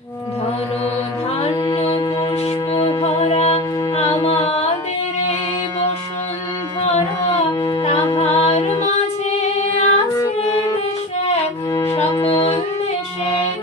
ধন ধান্য পুষ্প ভরা আমাদের এই বসুন্ধরা, তাহার মাঝে আছে দেশ এক, সকল দেশের